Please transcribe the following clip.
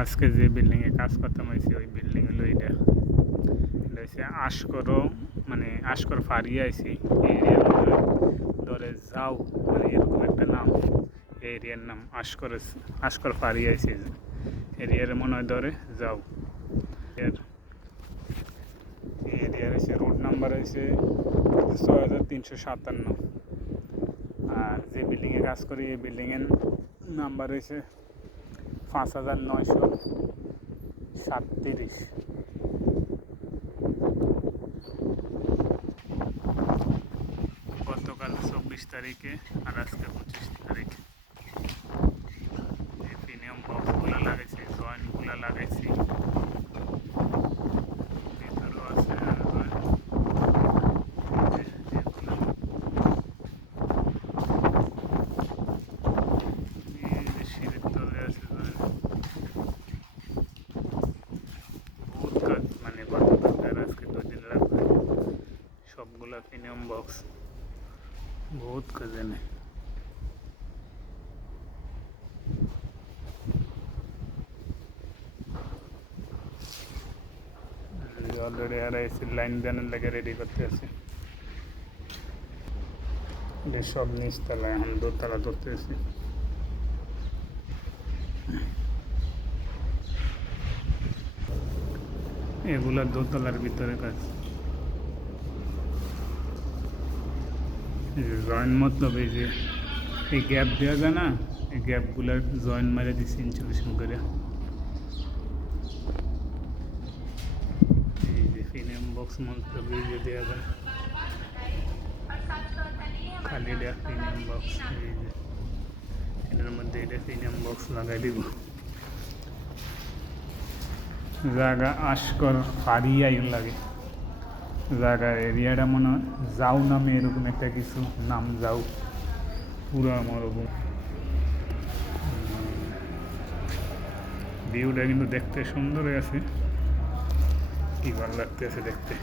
আজকে যে বিল্ডিংয়ে কাজ করতাম হয়েছে ওই বিল্ডিং হলো এটা হচ্ছে আশকরও মানে আশকর ফারিয়ে আইছি এরিয়ার ধরে যাও মানে এরকম একটা নাম এরিয়ার নাম আশকর ফারিয়ে আইছি এরিয়ার মনে হয় ধরে যাও এরিয়ার হয়েছে রোড নাম্বার হয়েছে 6357 আর যে বিল্ডিংয়ে কাজ করি এই বিল্ডিংয়ের নাম্বার হয়েছে 5937। গতকাল 24 তারিখে আর আজকে 25 তারিখ এই প্রিমিয়াম বক্সগুলো লাগাইছি, জয়েন্টগুলো লাগাইছি, ভিতরেও আছে সিঁড়ির তলে আছে জয়েন্ট। বহুত কাজ মানে গতকাল আজকে 2 দিন লাগবে সবগুলা প্রিমিয়াম বক্স, বহুত কাজে নেই। অলরেডি আর এসির লাইন দেওয়ার লাগে রেডি করতে আছে, সব নিচতলা এখন দোতলা ধরতে আছে। এগুলা দোতলার ভিতরে কাজ জয়েন্ট মতলব এই যে এই গ্যাপ দেওয়া যায় না, এই গ্যাপগুলার জয়েন্ট মারে দিচ্ছি ইনসুলেশন করে। এই যে প্রিমিয়াম বক্স মতলব এই যে দেওয়া যায় খালি দেওয়া প্রিমিয়াম বক্স, এই যে এটার মধ্যে এটা প্রিমিয়াম বক্স লাগাই দিব। জায়গা আশকর ফারিয়াই লাগে জায়গার এরিয়াটা মনে হয় যাও নামে এরকম একটা কিছু নাম, যাও পুরা মরুভূমি। ভিউটা কিন্তু দেখতে সুন্দর আছে, কি ভালো লাগতেছে দেখতে।